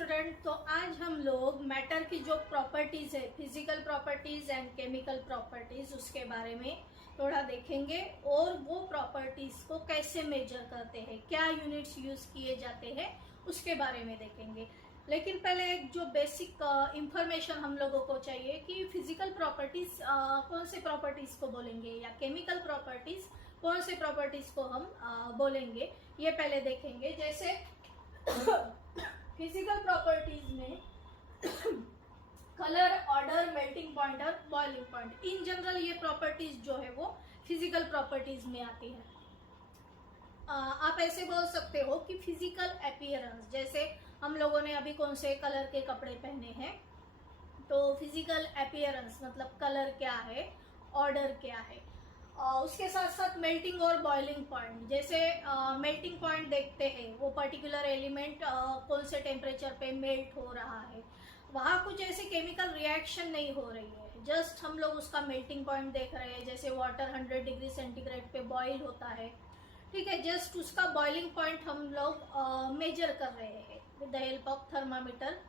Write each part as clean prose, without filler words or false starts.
Student, तो आज हम लोग मैटर की जो प्रॉपर्टीज है, physical properties and chemical properties, उसके बारे में थोड़ा देखेंगे और वो प्रॉपर्टीज को कैसे मेजर करते हैं, क्या यूनिट्स यूज किए जाते हैं, उसके बारे में देखेंगे। लेकिन पहले एक जो बेसिक इंफॉर्मेशन हम लोगों को चाहिए कि फिजिकल प्रॉपर्टीज कौन से प्रॉपर्टीज को बोलेंगे या केमिकल प्रॉपर्टीज कौन से प्रॉपर्टीज को हम बोलेंगे, ये पहले देखेंगे। जैसे फिजिकल प्रॉपर्टीज में कलर, ऑर्डर, मेल्टिंग पॉइंट और बॉइलिंग पॉइंट, इन जनरल ये प्रॉपर्टीज जो है वो फिजिकल प्रॉपर्टीज में आती है। आप ऐसे बोल सकते हो कि फिजिकल अपीयरेंस, जैसे हम लोगों ने अभी कौन से कलर के कपड़े पहने हैं, तो फिजिकल अपीयरेंस मतलब कलर क्या है, ऑर्डर क्या है। उसके साथ साथ मेल्टिंग और बॉइलिंग पॉइंट, जैसे मेल्टिंग पॉइंट देखते हैं, वो पर्टिकुलर एलिमेंट कौन से टेम्परेचर पे मेल्ट हो रहा है, वहाँ कुछ ऐसे केमिकल रिएक्शन नहीं हो रही है, जस्ट हम लोग उसका मेल्टिंग पॉइंट देख रहे हैं। जैसे वाटर 100 डिग्री सेंटीग्रेड पे बॉईल होता है, ठीक है, जस्ट उसका बॉइलिंग पॉइंट हम लोग मेजर कर रहे हैं with the help of thermometer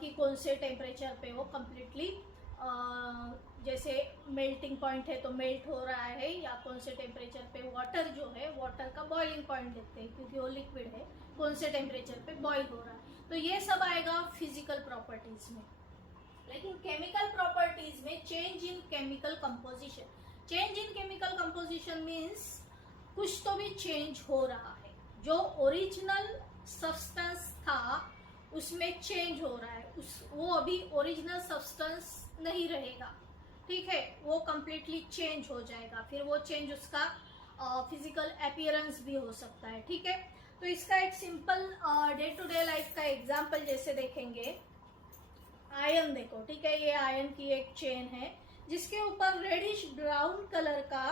कि कौन से टेम्परेचर पे वो कम्प्लीटली जैसे मेल्टिंग पॉइंट है तो मेल्ट हो रहा है, या कौन से टेम्परेचर पे वाटर जो है, वाटर का बॉइलिंग पॉइंट देखते हैं क्योंकि वो लिक्विड है, कौन से टेम्परेचर पे बॉईल हो रहा है। तो ये सब आएगा फिजिकल प्रॉपर्टीज में। लेकिन केमिकल प्रॉपर्टीज में change in chemical composition, change in chemical composition means कुछ तो भी चेंज हो रहा है, जो ओरिजिनल सब्सटेंस था उसमें चेंज हो रहा है, वो अभी ओरिजिनल सब्सटेंस नहीं रहेगा, ठीक है, वो कंप्लीटली चेंज हो जाएगा। फिर वो चेंज उसका फिजिकल अपीयरेंस भी हो सकता है, ठीक है। तो इसका एक simple day to day life का एग्जांपल जैसे देखेंगे, आयरन देखो, ठीक है, ये आयरन की एक चेन है जिसके ऊपर रेडिश ब्राउन कलर का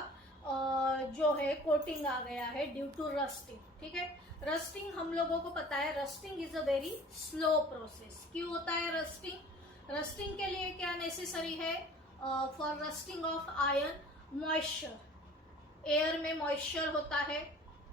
जो है कोटिंग आ गया है ड्यू टू रस्टिंग, ठीक है। रस्टिंग हम लोगों को पता है, rusting is a very slow process. क्यों होता है रस्टिंग? रस्टिंग के लिए क्या नेसेसरी है? For rusting of iron moisture, air में मॉइस्चर होता है,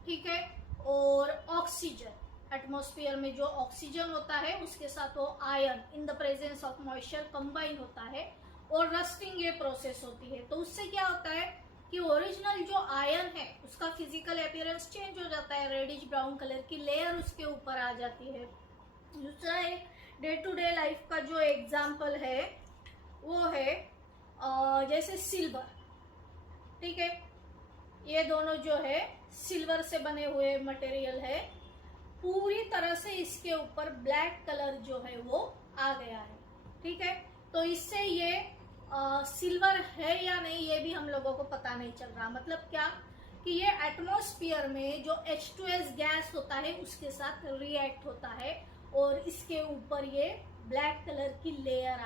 ठीक है, और ऑक्सीजन, एटमॉस्फेयर में जो ऑक्सीजन होता है उसके साथ वो iron in the presence of moisture combine होता है और रस्टिंग ये प्रोसेस होती है। तो उससे क्या होता है कि ओरिजिनल जो आयरन है उसका फिजिकल अपीयरेंस चेंज हो जाता है, रेडिश ब्राउन कलर की लेयर उसके ऊपर आ जाती है। दूसरा एक डे टू डे लाइफ का जो एग्जाम्पल है वो है जैसे सिल्वर, ठीक है, ये दोनों जो है सिल्वर से बने हुए मटेरियल है, पूरी तरह से इसके ऊपर ब्लैक कलर जो है वो आ गया है, ठीक है। तो इससे ये सिल्वर है या नहीं ये भी हम लोगों को पता नहीं चल रहा। मतलब क्या कि ये एटमॉस्फेयर में जो H2S गैस होता है उसके साथ रिएक्ट होता है और इसके ऊपर ये ब्लैक कलर की लेयर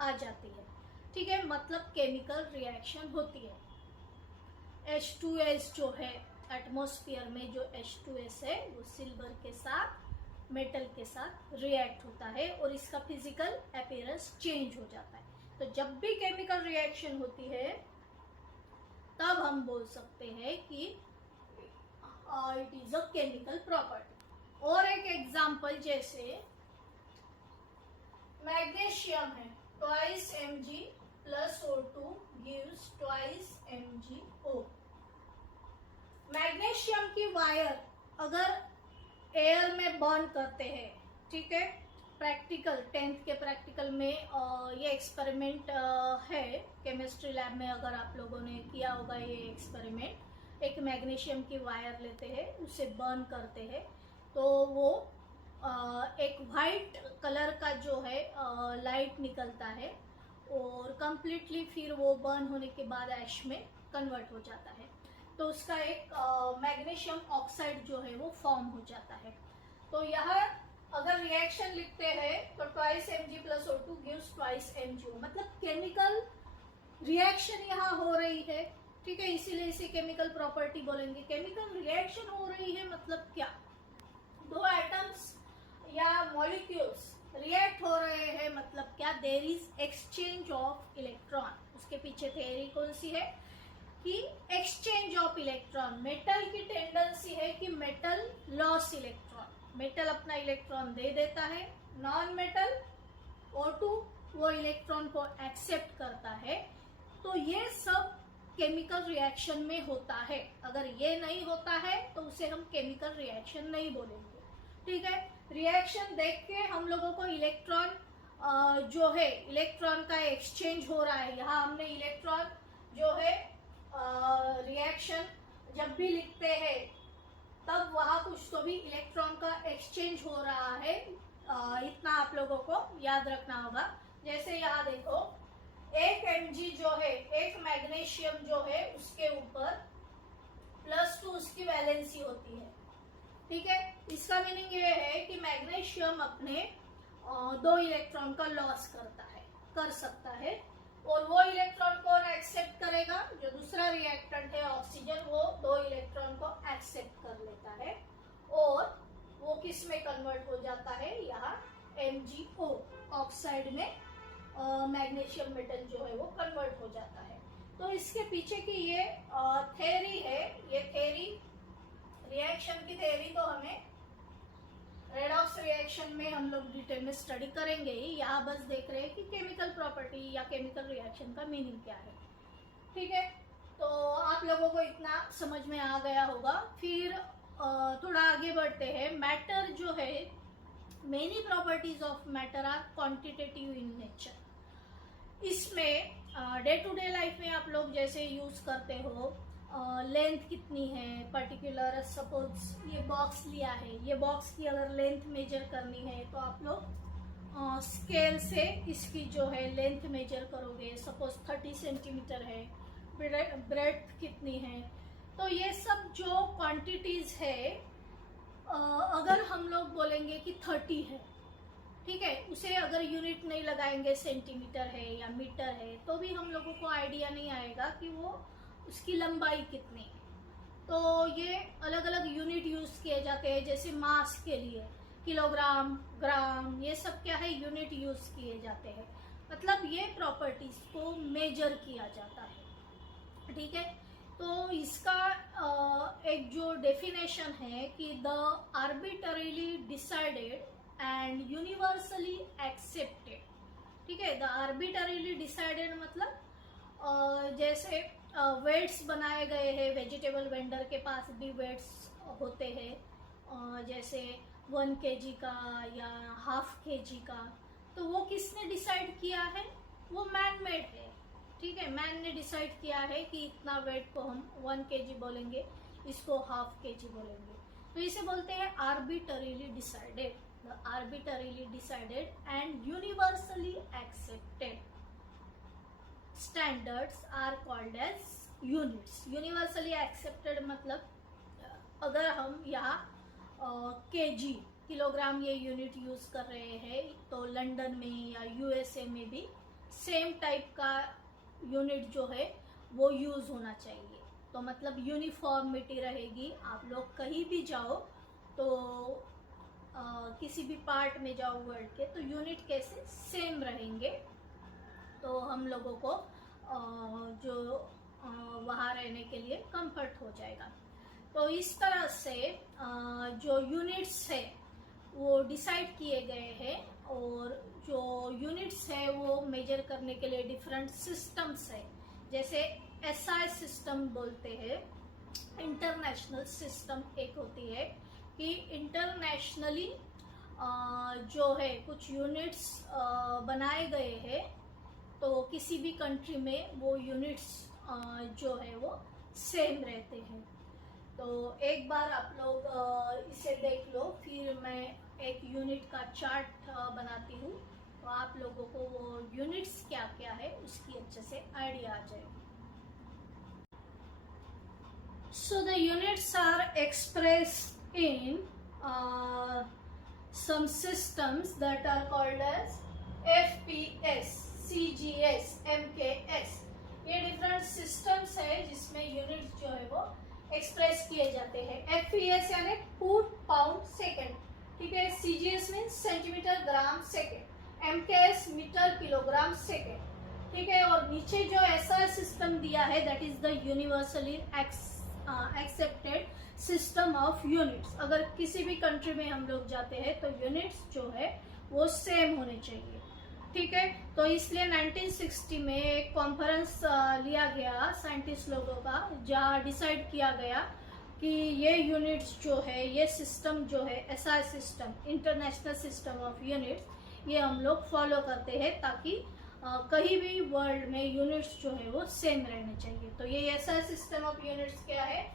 आ जाती है, ठीक है, मतलब केमिकल रिएक्शन होती है। H2S जो है एटमॉस्फेयर में जो H2S है वो सिल्वर के साथ, मेटल के साथ रिएक्ट होता है और इसका फिजिकल अपीयरेंस चेंज हो जाता है। तो जब भी केमिकल रिएक्शन होती है तब हम बोल सकते हैं कि it is a chemical property. और एक एग्जांपल जैसे मैग्नीशियम है, twice Mg plus O2 gives twice MgO। Magnesium की वायर अगर एयर में बर्न करते हैं, ठीक है, प्रैक्टिकल 10th के प्रैक्टिकल में ये एक्सपेरिमेंट है केमिस्ट्री लैब में, अगर आप लोगों ने किया होगा ये एक्सपेरिमेंट। एक मैग्नीशियम की वायर लेते हैं, उसे बर्न करते हैं, तो वो एक वाइट कलर का जो है लाइट निकलता है और कंप्लीटली फिर वो बर्न होने के बाद ऐश में कन्वर्ट हो जाता है, तो उसका एक मैग्नीशियम ऑक्साइड जो है वो फॉर्म हो जाता है। तो यहाँ अगर रिएक्शन लिखते हैं तो twice Mg plus O2 gives twice MgO, मतलब केमिकल रिएक्शन यहाँ हो रही है, ठीक है, इसीलिए इसे केमिकल प्रॉपर्टी बोलेंगे। केमिकल रिएक्शन हो रही है मतलब क्या? दो एटम्स या मॉलिक्यूल्स रिएक्ट हो रहे हैं मतलब क्या? There is exchange of electron. उसके पीछे थ्योरी कौन सी है कि एक्सचेंज ऑफ इलेक्ट्रॉन। मेटल की टेंडेंसी है कि मेटल लॉस इलेक्ट्रॉन, मेटल अपना इलेक्ट्रॉन दे देता है, नॉन मेटल O2 वो इलेक्ट्रॉन को एक्सेप्ट करता है। तो ये सब केमिकल रिएक्शन में होता है। अगर ये नहीं होता है तो उसे हम केमिकल रिएक्शन नहीं बोलेंगे। ठीक है, रिएक्शन देख के हम लोगों को इलेक्ट्रॉन जो है इलेक्ट्रॉन का एक्सचेंज हो रहा है। यहाँ हमने इलेक्ट्रॉन जो है रिएक्शन जब भी लिखते हैं तब वहाँ कुछ तो भी इलेक्ट्रॉन का एक्सचेंज हो रहा है। इतना आप लोगों को याद रखना होगा। जैसे यहाँ देखो, एक Mg जो है, एक मैग्नीशियम जो है उसके ऊपर +2 उसकी वैलेंसी होती है। ठीक है, इसका मीनिंग ये है कि मैग्नीशियम अपने 2 इलेक्ट्रॉन का लॉस कर सकता है। और वो इलेक्ट्रॉन कौन एक्सेप्ट करेगा? जो दूसरा रिएक्टेंट है ऑक्सीजन, वो 2 इलेक्ट्रॉन को एक्सेप्ट कर लेता है और वो किस में कन्वर्ट हो जाता है? यहाँ MgO ऑक्साइड में मैग्नीशियम मेटल जो है वो कन्वर्ट हो जाता है। तो इसके पीछे की ये थ्योरी है। ये थ्योरी, रिएक्शन की थ्योरी तो हमें रेडॉक्स रिएक्शन में हम लोग डिटेल में स्टडी करेंगे ही। यहाँ बस देख रहे हैं कि केमिकल प्रॉपर्टी या केमिकल रिएक्शन का मीनिंग क्या है। ठीक है, तो आप लोगों को इतना समझ में आ गया होगा। फिर थोड़ा आगे बढ़ते हैं। मैटर जो है, many properties of matter are quantitative in nature. इसमें डे टू डे लाइफ में आप लोग जैसे यूज करते हो, लेंथ कितनी है पर्टिकुलर, सपोज ये बॉक्स लिया है, ये बॉक्स की अगर लेंथ मेजर करनी है तो आप लोग स्केल से इसकी जो है लेंथ मेजर करोगे। सपोज 30 सेंटीमीटर है, ब्रेड्थ कितनी है। तो ये सब जो क्वांटिटीज है, अगर हम लोग बोलेंगे कि 30 है, ठीक है, उसे अगर यूनिट नहीं लगाएंगे सेंटीमीटर है या मीटर है तो भी हम लोगों को आइडिया नहीं आएगा कि वो उसकी लंबाई कितनी। तो ये अलग अलग यूनिट यूज किए जाते हैं। जैसे मास के लिए किलोग्राम, ग्राम, ये सब क्या है? यूनिट यूज किए जाते हैं। मतलब ये प्रॉपर्टीज को मेजर किया जाता है। ठीक है, तो इसका एक जो डेफिनेशन है कि the arbitrarily decided and universally accepted. ठीक है, द आर्बिटरीली डिसाइडेड मतलब जैसे वेट्स बनाए गए हैं, वेजिटेबल वेंडर के पास भी वेट्स होते हैं, जैसे 1 kg का या ½ kg का। तो वो किसने डिसाइड किया है? वो मैन मेड है। ठीक है, मैन ने डिसाइड किया है कि इतना वेट को हम 1 kg बोलेंगे, इसको ½ kg बोलेंगे। तो इसे बोलते हैं arbitrarily decided. The arbitrarily decided and universally accepted standards are called as units. Universally accepted मतलब अगर हम यहाँ केजी, किलोग्राम ये यूनिट यूज कर रहे हैं तो लंदन में या यूएसए में भी सेम टाइप का यूनिट जो है वो यूज होना चाहिए। तो मतलब यूनिफॉर्मिटी रहेगी। आप लोग कहीं भी जाओ तो किसी भी पार्ट में जाओ वर्ल्ड के, तो यूनिट कैसे सेम रहेंगे। तो हम लोगों को जो वहाँ रहने के लिए कंफर्ट हो जाएगा। तो इस तरह से जो यूनिट्स है वो डिसाइड किए गए हैं और जो यूनिट्स है वो मेजर करने के लिए डिफरेंट सिस्टम्स है। जैसे SI सिस्टम बोलते हैं, इंटरनेशनल सिस्टम एक होती है कि इंटरनेशनली जो है कुछ यूनिट्स बनाए गए हैं, तो किसी भी कंट्री में वो यूनिट्स जो है वो सेम रहते हैं। तो एक बार आप लोग इसे देख लो, फिर मैं एक यूनिट का चार्ट बनाती हूँ तो आप लोगों को वो यूनिट्स क्या क्या है उसकी अच्छे से आइडिया आ जाएगी। So the units are expressed in some systems that are called as FPS, CGS, MKS। ये डिफरेंट सिस्टम्स है जिसमें यूनिट्स जो है वो एक्सप्रेस किए जाते हैं। FPS यानी फुट, पाउंड, सेकेंड। ठीक है, CGS means centimetre, gram, second. MKS metre, kilogram, second. ठीक है, और नीचे जो ऐसा सिस्टम दिया है that is the universally accepted system of units. अगर किसी भी कंट्री में हम लोग जाते हैं तो यूनिट्स जो है वो सेम होने चाहिए, ठीक है। तो इसलिए 1960 में एक कॉन्फ्रेंस लिया गया साइंटिस्ट लोगों का, जहाँ डिसाइड किया गया कि ये यूनिट्स जो है, ये सिस्टम जो है, SI system, international system of units, ये हम लोग फॉलो करते हैं ताकि कहीं भी वर्ल्ड में यूनिट्स जो है वो सेम रहने चाहिए। तो ये ऐसा सिस्टम ऑफ यूनिट्स क्या है,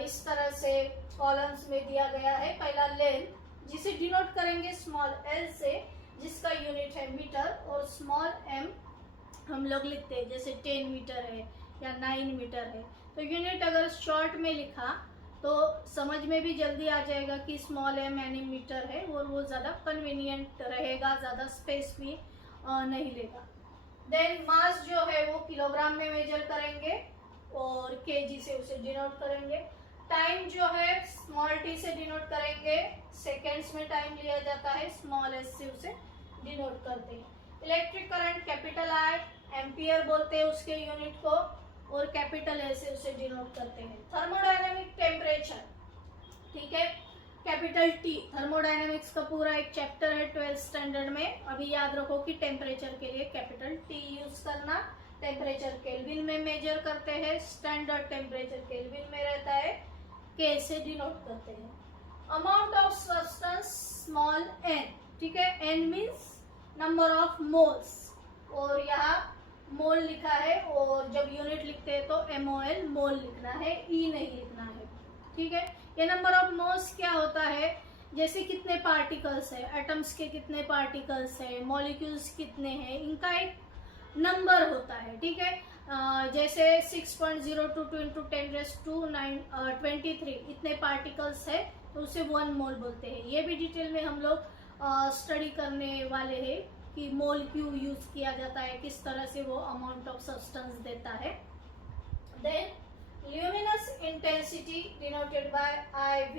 इस तरह से कॉलम्स में दिया गया है। पहला लेंथ, जिसे डिनोट करेंगे स्मॉल एल से, जिसका यूनिट है मीटर, और स्मॉल एम हम लोग लिखते हैं, जैसे 10 मीटर है या 9 मीटर है। तो यूनिट अगर शॉर्ट में लिखा तो समझ में भी जल्दी आ जाएगा कि स्मॉल एम यानी मीटर है, और वो ज़्यादा कन्वीनियंट रहेगा, ज़्यादा स्पेस भी नहीं लेगा। देन मास जो है वो किलोग्राम में मेजर करेंगे और केजी से उसे डिनोट करेंगे। टाइम जो है स्मॉल टी से डिनोट करेंगे, सेकेंड्स में टाइम लिया जाता है, स्मॉल एस से उसे डिनोट करते हैं। Electric current capital I, ampere बोलते हैं उसके यूनिट को, और कैपिटल ए से उसे डिनोट करते हैं। थर्मोडायनेमिक टेम्परेचर, ठीक है, कैपिटल टी। थर्मोडायनेमिक्स का पूरा एक चैप्टर है 12th स्टैंडर्ड में। अभी याद रखो कि टेम्परेचर के लिए कैपिटल टी यूज करना। टेम्परेचर केल्विन में मेजर करते हैं, स्टैंडर्ड टेम्परेचर केल्विन में रहता है, के से डिनोट करते हैं। Amount of substance small n, ठीक है, n means number of moles, और यहाँ मोल लिखा है, और जब यूनिट लिखते हैं तो MOL मोल लिखना है, ई नहीं लिखना है, ठीक है। ये नंबर ऑफ मोल्स क्या होता है, जैसे कितने पार्टिकल्स है, एटम्स के कितने पार्टिकल्स है, मॉलिक्यूल्स कितने हैं, इनका एक नंबर होता है, ठीक है। जैसे 6.022 इंटू 10⁻⁻23 इतने पार्टिकल्स है, तो उसे 1 मोल बोलते हैं। ये भी डिटेल में हम लोग स्टडी करने वाले हैं कि मोल क्यों यूज किया जाता है, किस तरह से वो अमाउंट ऑफ सब्सटेंस देता है। Then luminous intensity denoted by IV,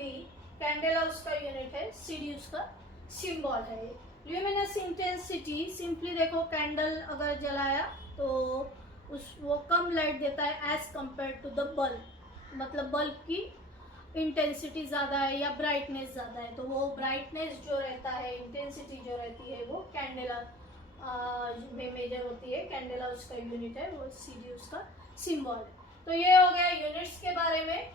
candela उसका यूनिट है, CD उसका सिंबल है। ल्यूमिनस इंटेंसिटी सिंपली देखो, कैंडल अगर जलाया तो वो कम लाइट देता है as compared to the bulb, मतलब बल्ब की इंटेंसिटी ज़्यादा है या ब्राइटनेस ज़्यादा है, तो वो ब्राइटनेस जो रहता है, इंटेंसिटी जो रहती है, वो कैंडेला में मेजर होती है। कैंडेला उसका यूनिट है, वो CD उसका सिंबल है। तो ये हो गया यूनिट्स के बारे में।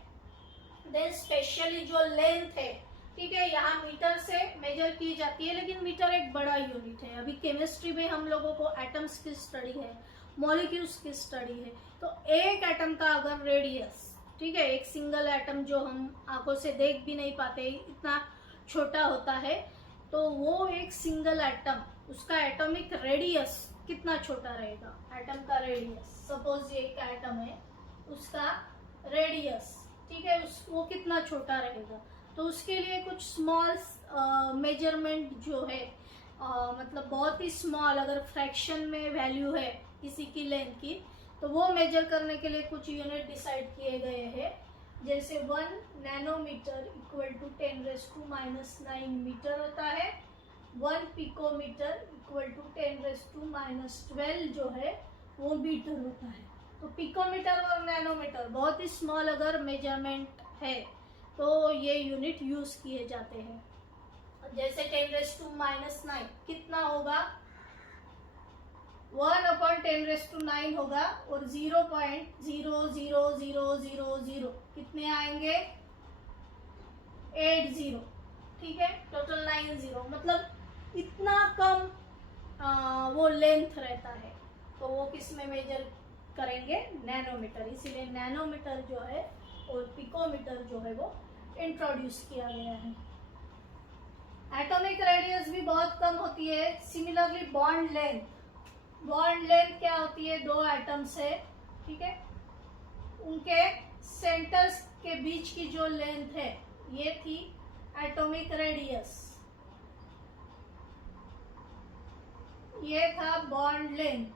देन स्पेशली जो लेंथ है, ठीक है, यहाँ मीटर से मेजर की जाती है, लेकिन मीटर एक बड़ा यूनिट है। अभी केमिस्ट्री में हम लोगों को एटम्स की स्टडी है, मॉलिक्यूल्स की स्टडी है, तो एक एटम का अगर रेडियस, ठीक है, एक सिंगल एटम जो हम आंखों से देख भी नहीं पाते, इतना छोटा होता है, तो वो एक सिंगल एटम, उसका एटॉमिक रेडियस कितना छोटा रहेगा। एटम का रेडियस, सपोज ये एक एटम है, उसका रेडियस, ठीक है, वो कितना छोटा रहेगा। तो उसके लिए कुछ स्मॉल मेजरमेंट जो है, मतलब बहुत ही स्मॉल, अगर फ्रैक्शन में वैल्यू है किसी की लेंथ की, तो वो मेजर करने के लिए कुछ यूनिट डिसाइड किए गए हैं। जैसे 1 नैनोमीटर इक्वल टू 10⁻⁹ मीटर होता है। 1 पिकोमीटर इक्वल टू 10⁻12 जो है वो मीटर होता है। तो पिकोमीटर और नैनोमीटर बहुत ही स्मॉल अगर मेजरमेंट है तो ये यूनिट यूज किए जाते हैं। जैसे 10⁻⁹ कितना होगा, 1/10⁻⁹ होगा, और 0.00000 कितने आएंगे, 80, ठीक है, टोटल 90, मतलब इतना कम वो लेंथ रहता है। तो वो किस में मेजर करेंगे, नैनोमीटर। इसीलिए नैनोमीटर जो है और पिकोमीटर जो है वो इंट्रोड्यूस किया गया है। एटॉमिक रेडियस भी बहुत कम होती है। Similarly bond length, bond length क्या होती है, 2 एटम्स है, ठीक है, उनके सेंटर्स के बीच की जो लेंथ है, ये थी एटॉमिक रेडियस, ये था बॉन्ड लेंथ,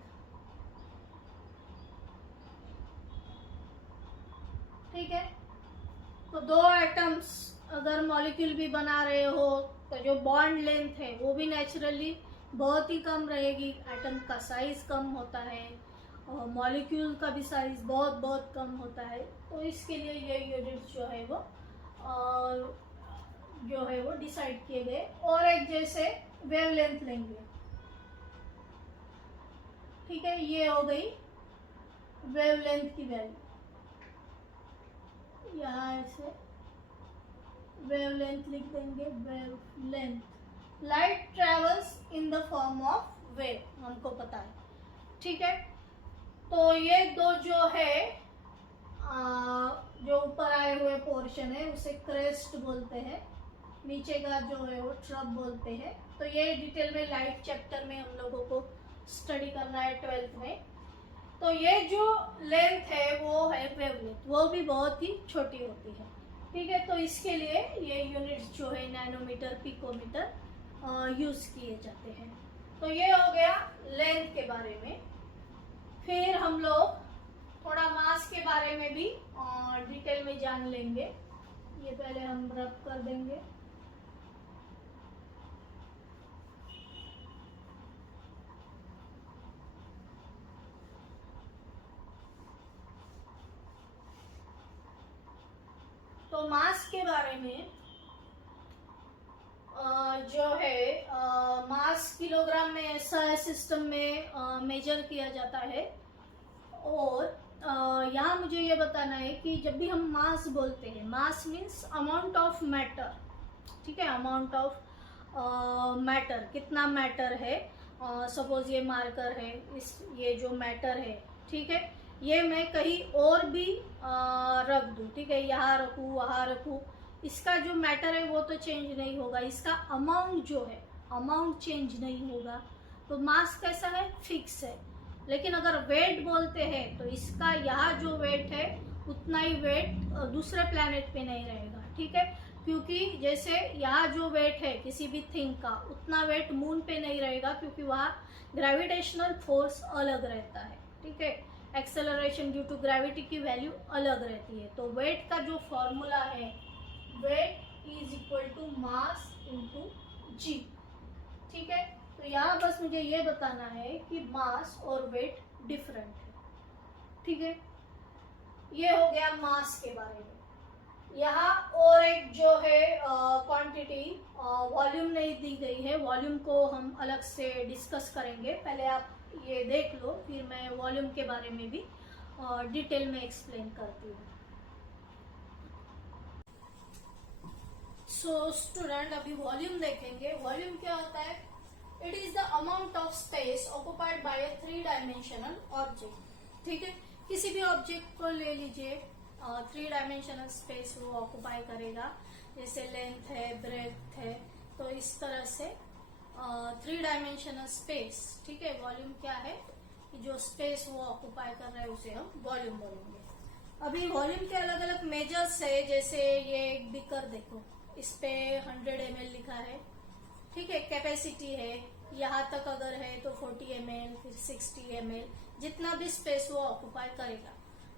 ठीक है। तो 2 एटम्स अगर मॉलिक्यूल भी बना रहे हो तो जो बॉन्ड लेंथ है वो भी नेचुरली बहुत ही कम रहेगी, एटम का साइज कम होता है मॉलिक्यूल का भी साइज बहुत बहुत कम होता है, तो इसके लिए ये यूनिट्स जो है वो डिसाइड किए गए। और एक जैसे वेवलेंथ लेंगे, ठीक है, ये हो गई वेवलेंथ की वैल्यू। यहाँ ऐसे वेवलेंथ लिख देंगे, wavelength, light travels in the form of wave, हमको पता है, ठीक है। तो ये दो जो है जो ऊपर आए हुए पोर्शन है उसे क्रेस्ट बोलते हैं, नीचे का जो है वो ट्रब बोलते हैं। तो ये डिटेल में लाइट चैप्टर में हम लोगों को स्टडी करना है 12th में। तो ये जो लेंथ है वो है वेवलेंथ, वो भी बहुत ही छोटी होती है, ठीक है। तो इसके लिए ये यूनिट्स जो है नैनोमीटर, पिकोमीटर यूज किए जाते हैं। तो ये हो गया लेंथ के बारे में। फिर हम लोग थोड़ा मास के बारे में भी डिटेल में जान लेंगे। ये पहले हम रब कर देंगे। तो मास के बारे में जो है मास किलोग्राम में ऐसा सिस्टम में मेजर किया जाता है। और यहाँ मुझे ये बताना है कि जब भी हम मास बोलते हैं, mass means amount of matter, ठीक है, अमाउंट ऑफ मैटर, कितना मैटर है। सपोज ये मार्कर है, ये जो मैटर है, ठीक है, ये मैं कहीं और भी रख दूँ, ठीक है, यहाँ रखूँ, वहाँ रखूँ, इसका जो मैटर है वो तो चेंज नहीं होगा, इसका अमाउंट जो है, अमाउंट चेंज नहीं होगा। तो मास कैसा है, फिक्स है। लेकिन अगर वेट बोलते हैं तो इसका यहाँ जो वेट है उतना ही वेट दूसरे प्लैनेट पे नहीं रहेगा, ठीक है, क्योंकि जैसे यहाँ जो वेट है किसी भी थिंग का, उतना वेट मून पे नहीं रहेगा, क्योंकि वहाँ ग्रेविटेशनल फोर्स अलग रहता है, ठीक है, एक्सेलरेशन ड्यू टू ग्रेविटी की वैल्यू अलग रहती है। तो वेट का जो फॉर्मूला है, weight is equal to mass into G, ठीक है। तो यहाँ बस मुझे ये बताना है कि मास और वेट डिफरेंट है, ठीक है। ये हो गया मास के बारे में। यहाँ और एक जो है क्वांटिटी, वॉल्यूम नहीं दी गई है, वॉल्यूम को हम अलग से डिस्कस करेंगे। पहले आप ये देख लो, फिर मैं वॉल्यूम के बारे में भी डिटेल में एक्सप्लेन करती हूँ। सो स्टूडेंट, अभी वॉल्यूम देखेंगे। वॉल्यूम क्या होता है? It is the amount of space occupied by a three dimensional object, ठीक है। किसी भी ऑब्जेक्ट को ले लीजिए, 3-डायमेंशनल स्पेस वो ऑक्युपाई करेगा, जैसे लेंथ है, ब्रेथ है, तो इस तरह से 3-डायमेंशनल स्पेस, ठीक है। वॉल्यूम क्या है कि जो स्पेस वो ऑक्युपाई कर रहा है उसे हम वॉल्यूम बोलेंगे। अभी वॉल्यूम के अलग अलग मेजर्स है, जैसे ये एक बीकर देखो, इस पे 100 ml लिखा है, ठीक है। कैपेसिटी है, यहाँ तक अगर है तो 40 ml, फिर 60 ml, जितना भी स्पेस वो ऑक्युपाई करेगा।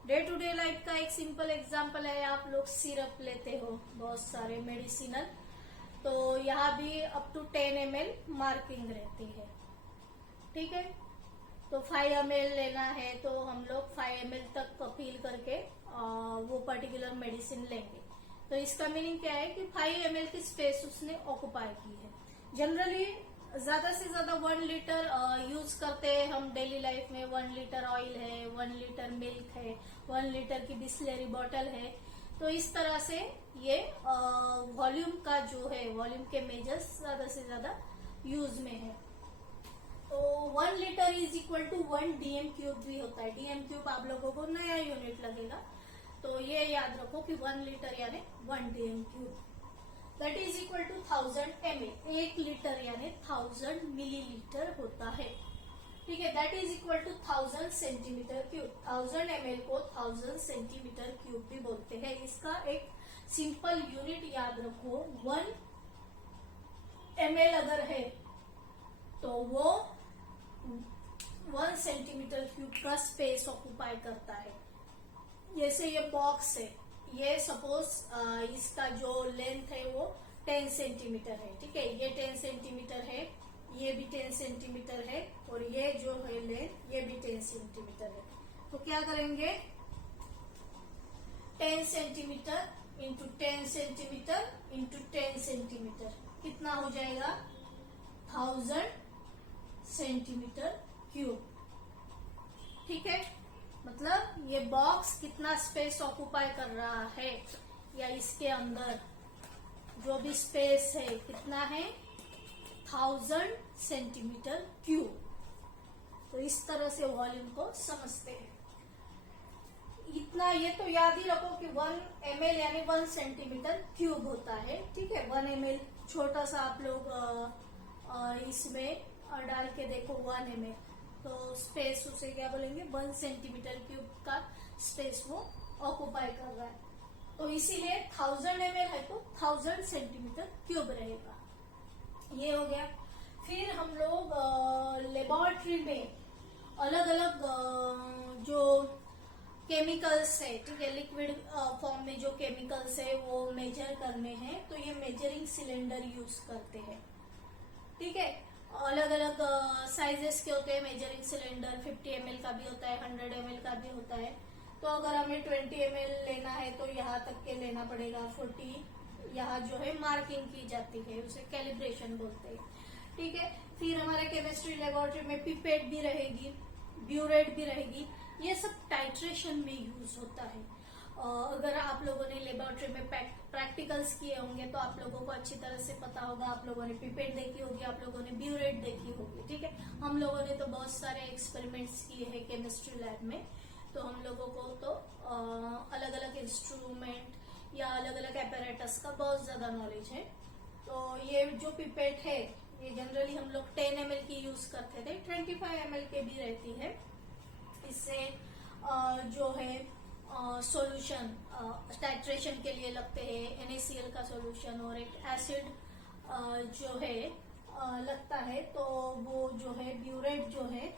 डे टू डे लाइफ का एक सिंपल एग्जांपल है, आप लोग सिरप लेते हो बहुत सारे मेडिसिनल, तो यहाँ भी अप टू 10 ml मार्किंग रहती है, ठीक है। तो 5 ml लेना है तो हम लोग 5 ml तक फील करके वो पर्टिकुलर मेडिसिन लेंगे। तो इसका मीनिंग क्या है कि 5 ml की स्पेस उसने ऑक्युपाई की है। जनरली ज्यादा से ज्यादा 1 लीटर यूज करते हैं हम डेली लाइफ में। 1 लीटर ऑयल है, 1 लीटर मिल्क है, 1 लीटर की बिस्लेरी बॉटल है। तो इस तरह से ये वॉल्यूम का जो है, वॉल्यूम के मेजर्स ज्यादा से ज्यादा यूज में है। तो 1 litre is equal to 1 DM cube भी होता है। DM क्यूब आप लोगों को नया यूनिट लगेगा, तो ये याद रखो कि 1 लीटर यानी 1 DM क्यूब, that is equal to 1000 ml। 1 litre यानी 1000 मिलीलीटर होता है, ठीक है। That is equal to 1000 centimetre cube. 1000 ml को 1000 सेंटीमीटर क्यूब भी बोलते हैं। इसका एक सिंपल यूनिट याद रखो, 1 ml अगर है तो वो 1 सेंटीमीटर क्यूब का स्पेस ऑक्युपाई करता है। जैसे ये बॉक्स है, ये सपोज इसका जो लेंथ है वो 10 सेंटीमीटर है, ठीक है। ये 10 सेंटीमीटर है, ये भी 10 सेंटीमीटर है, और ये जो है लेंथ ये भी 10 सेंटीमीटर है। तो क्या करेंगे, 10 centimetre into 10 centimetre into 10 centimetre कितना हो जाएगा, 1000 सेंटीमीटर क्यूब। ठीक है, मतलब ये बॉक्स कितना स्पेस ऑक्युपाई कर रहा है, या इसके अंदर जो भी स्पेस है कितना है, 1000 सेंटीमीटर क्यूब। तो इस तरह से वॉल्यूम को समझते हैं। इतना ये तो याद ही रखो कि 1 ml यानी 1 सेंटीमीटर क्यूब होता है। ठीक है, 1 ml छोटा सा आप लोग इसमें डाल के देखो 1 ml, तो स्पेस उसे क्या बोलेंगे, 1 सेंटीमीटर क्यूब का स्पेस वो ऑक्युपाई कर रहा है। तो इसीलिए 1000 ml है तो 1000 सेंटीमीटर क्यूब रहेगा। ये हो गया। फिर हम लोग लेबोरेटरी में अलग अलग जो केमिकल्स है, ठीक है, लिक्विड फॉर्म में जो केमिकल्स है वो मेजर करने हैं, तो ये मेजरिंग सिलेंडर यूज करते हैं। ठीक है, अलग अलग साइजेस के होते हैं मेजरिंग सिलेंडर, 50 ml का भी होता है, 100 ml का भी होता है। तो अगर हमें 20 ml लेना है तो यहाँ तक के लेना पड़ेगा, 40 यहाँ जो है मार्किंग की जाती है, उसे कैलिब्रेशन बोलते हैं। ठीक है, फिर हमारे केमिस्ट्री लेबोरेटरी में पिपेट भी रहेगी, ब्यूरेट भी रहेगी, ये सब टाइट्रेशन में यूज होता है। अगर आप लोगों ने लेबोरेटरी में प्रैक्टिकल्स किए होंगे तो आप लोगों को अच्छी तरह से पता होगा, आप लोगों ने पिपेट देखी होगी, आप लोगों ने ब्यूरेट देखी होगी। ठीक है, हम लोगों ने तो बहुत सारे एक्सपेरिमेंट्स किए हैं केमिस्ट्री लैब में, तो हम लोगों को तो अलग अलग इंस्ट्रूमेंट या अलग अलग एपरेटस का बहुत ज्यादा नॉलेज है। तो ये जो पिपेट है ये जनरली हम लोग 10 ml की यूज करते थे, 25 ml के भी रहती है। इससे जो है सॉल्यूशन टाइट्रेशन के लिए लगते हैं, NaCl का सॉल्यूशन और एक एसिड जो है लगता है, तो वो जो है ब्यूरेट जो है,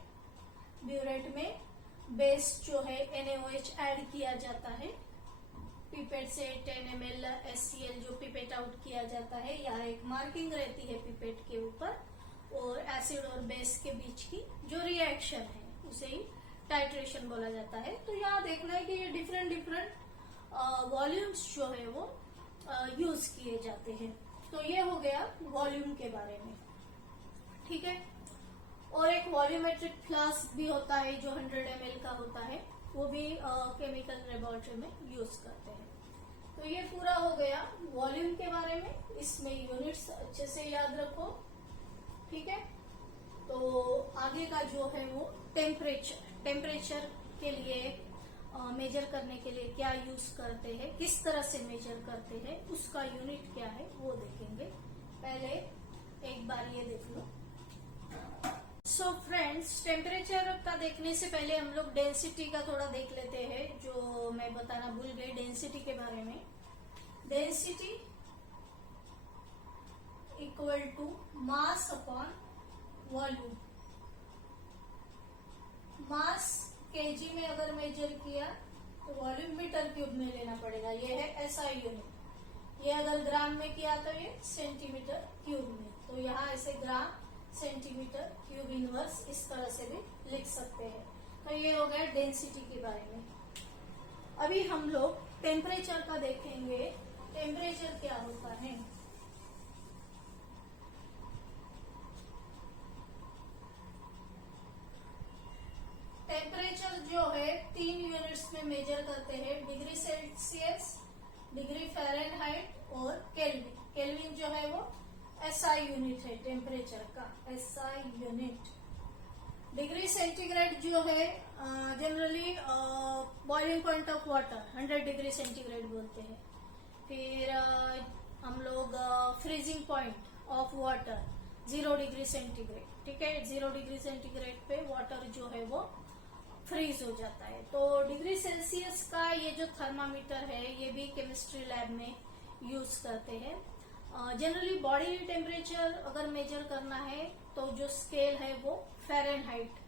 ब्यूरेट में बेस जो है NaOH ऐड किया जाता है। पिपेट से 10 ml HCl जो पिपेट आउट किया जाता है, यहाँ एक मार्किंग रहती है पिपेट के ऊपर, और एसिड और बेस के बीच की जो रिएक्शन है उसे ही टाइट्रेशन बोला जाता है। तो यहाँ देखना है कि ये डिफरेंट डिफरेंट वॉल्यूम्स जो है वो यूज किए जाते हैं। तो ये हो गया वॉल्यूम के बारे में। ठीक है, और एक वॉल्यूमेट्रिक फ्लास्क भी होता है जो 100 ml का होता है, वो भी केमिकल लेबोरेटरी में यूज करते हैं। तो ये पूरा हो गया वॉल्यूम के बारे में। इसमें यूनिट्स अच्छे से याद रखो। ठीक है, तो आगे का जो है वो टेम्परेचर के लिए मेजर करने के लिए क्या यूज करते हैं, किस तरह से मेजर करते हैं, उसका यूनिट क्या है वो देखेंगे। पहले एक बार ये देख लो। सो फ्रेंड्स, टेम्परेचर का देखने से पहले हम लोग डेंसिटी का थोड़ा देख लेते हैं, जो मैं बताना भूल गई डेंसिटी के बारे में। Density equal to mass upon volume. Mass KG में अगर मेजर किया तो वॉल्यूम मीटर क्यूब में लेना पड़ेगा, ये है SI यूनिट। ये अगर ग्राम में किया तो ये सेंटीमीटर क्यूब में, तो यहाँ ऐसे ग्राम सेंटीमीटर क्यूब इनवर्स इस तरह से भी लिख सकते हैं। तो ये हो गया डेंसिटी के बारे में। अभी हम लोग टेम्परेचर का देखेंगे। टेम्परेचर क्या होता है? टेम्परेचर जो है 3 यूनिट्स में मेजर करते हैं, डिग्री सेल्सियस, डिग्री फ़ारेनहाइट और केल्विन। केल्विन जो है वो SI यूनिट है टेम्परेचर का, SI यूनिट। डिग्री सेंटीग्रेड जो है generally boiling point of water 100 degree centigrade बोलते हैं। फिर हम लोग freezing point of water 0 degree centigrade. ठीक है, 0 डिग्री सेंटीग्रेड पे वाटर जो है वो फ्रीज हो जाता है। तो डिग्री सेल्सियस का ये जो थर्मामीटर है ये भी केमिस्ट्री लैब में यूज करते हैं। जनरली बॉडी टेम्परेचर अगर मेजर करना है तो जो स्केल है वो फ़ारेनहाइट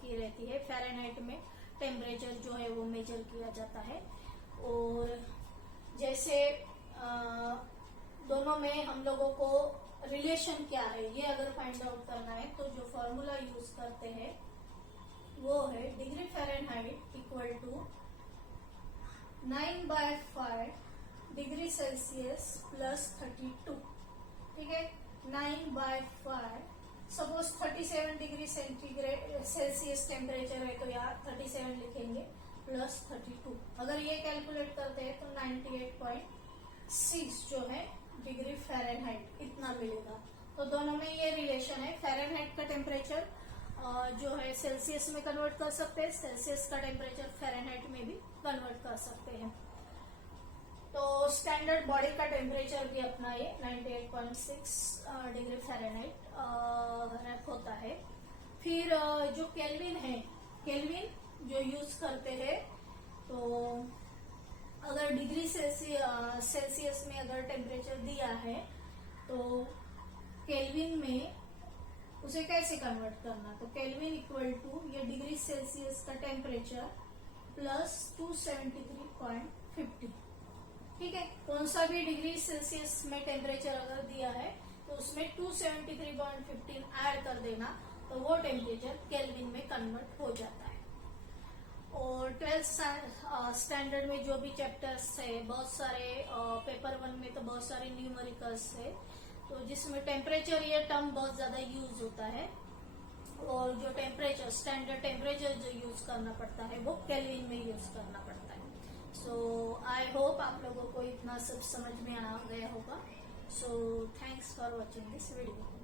की रहती है। फ़ारेनहाइट में टेम्परेचर जो है वो मेजर किया जाता है। और जैसे दोनों में हम लोगों को रिलेशन क्या है ये अगर फाइंड आउट करना है तो जो फॉर्मूला यूज करते हैं वो है degree Fahrenheit equal to 9/5 degree Celsius plus 32। ठीक है, 9/5 suppose 37 degree centigrade Celsius temperature है तो यहाँ 37 लिखेंगे प्लस 32। अगर ये कैलकुलेट करते हैं तो 98.6 जो है डिग्री फ़ारेनहाइट इतना मिलेगा। तो दोनों में ये रिलेशन है। फ़ारेनहाइट का टेम्परेचर जो है सेल्सियस में कन्वर्ट कर सकते हैं, सेल्सियस का टेम्परेचर फ़ारेनहाइट में भी कन्वर्ट कर सकते हैं। तो स्टैंडर्ड बॉडी का टेम्परेचर भी अपना ये 98.6 डिग्री फ़ारेनहाइट होता है। फिर जो केल्विन है, केल्विन जो यूज करते हैं तो अगर डिग्री सेल्सियस में अगर टेम्परेचर दिया है तो केल्विन में उसे कैसे कन्वर्ट करना, तो केल्विन इक्वल टू ये डिग्री सेल्सियस का टेम्परेचर प्लस 273.50। ठीक है, कौन सा भी डिग्री सेल्सियस में टेम्परेचर अगर दिया है तो उसमें 273.15 ऐड कर देना तो वो टेम्परेचर केल्विन में कन्वर्ट हो जाता है। और 12th स्टैंडर्ड में जो भी चैप्टर्स है बहुत सारे, पेपर 1 में तो बहुत सारे न्यूमेरिकल्स है तो जिसमें टेम्परेचर ये टर्म बहुत ज्यादा यूज होता है और जो टेम्परेचर स्टैंडर्ड टेम्परेचर जो यूज करना पड़ता है वो केल्विन में यूज करना पड़ता है। सो आई होप आप लोगों को इतना सब समझ में आ गया होगा। So thanks for watching this video.